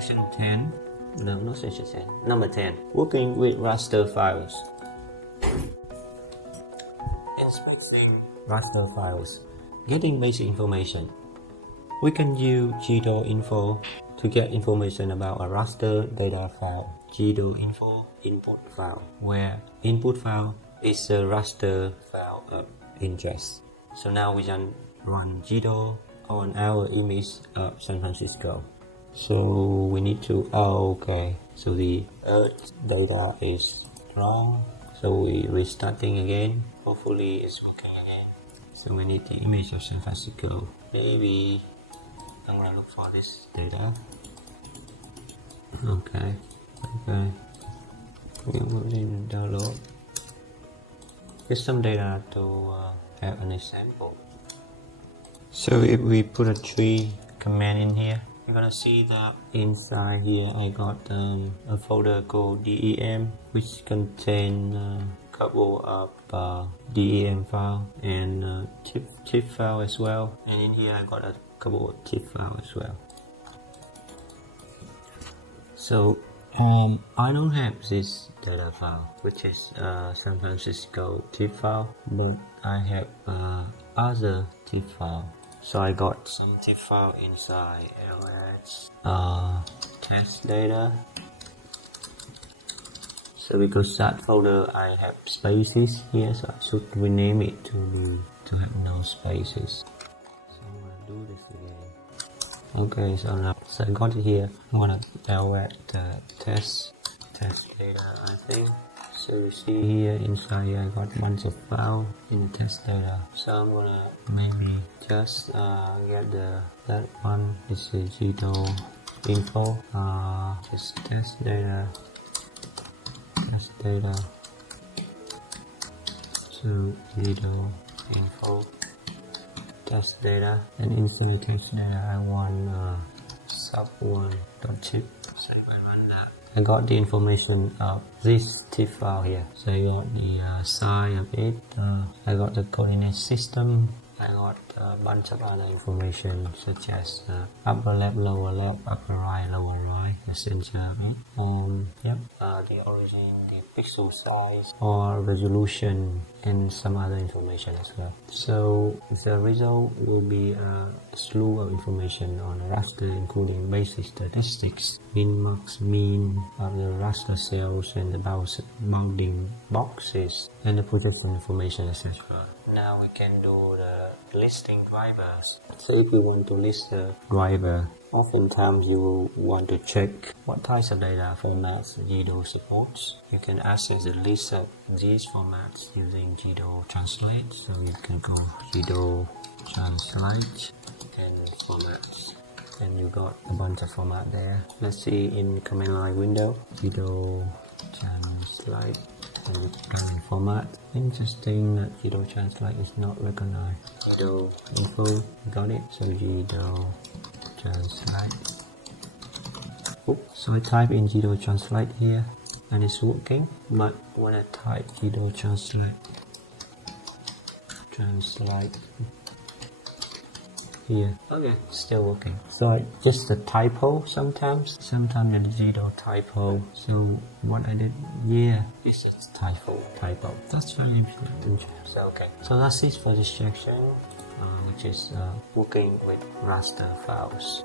Section 10. No, not section 10. Number 10. Working with raster files. Inspecting raster files. Getting basic information. We can use gdalinfo to get information about a raster data file. Gdalinfo input file, where input file is a raster file of interest. So now we can run gdal on our image of San Francisco. So we need to, so the Earth data is wrong, so we restarting again. Hopefully it's working again. So we need the image of San Francisco. Maybe I'm gonna look for this data. Okay. We will need to download. Get some data to have an example. So if we put a tree command in here, you're gonna see that inside here I got a folder called dem, which contain a couple of dem file and tip file as well. And in here I got a couple of tip file as well. So I don't have this data file, which is San Francisco tip file, but I have other tip file. So I got some tip file inside ls test data. So because that folder I have spaces here, so I should rename it to have no spaces. So I'm gonna do this again. Okay, so now I got it here. I'm gonna download the test data, I think. So you see here inside here I got a bunch of files in the test data. So I'm gonna maybe just get that one. This is gdalinfo. Just test data. So gdalinfo test data, and inside test data I want sub1.tip. So if I run that, I got the information of this tip file here. So I got the size of it, I got the coordinate system, I got a bunch of other information such as upper left, lower left, upper right, lower right, the center of it, the origin, the pixel size or resolution, and some other information as well. So the result will be a slew of information on a raster, including basic statistics, min, max, mean of the raster cells and the bounding boxes, and the projection information, etc. Now we can do the listing drivers. So if we want to list the driver, oftentimes you will want to check what types of data formats gdal supports. You can access the list of these formats using gdal translate. So you can go gdal translate and formats, and you got a bunch of format there. Let's see in command line window, gdal translate, and you can in format. Interesting that gdal translate is not recognized. Gdalinfo, got it. So gdal translate. So I type in gdal translate here and it's working, but when I type gdal translate here, okay, still working. So just a typo sometimes the gdal typo. So what I did, this is typo. That's very important. So okay, so that's it for this section, which is working with raster files.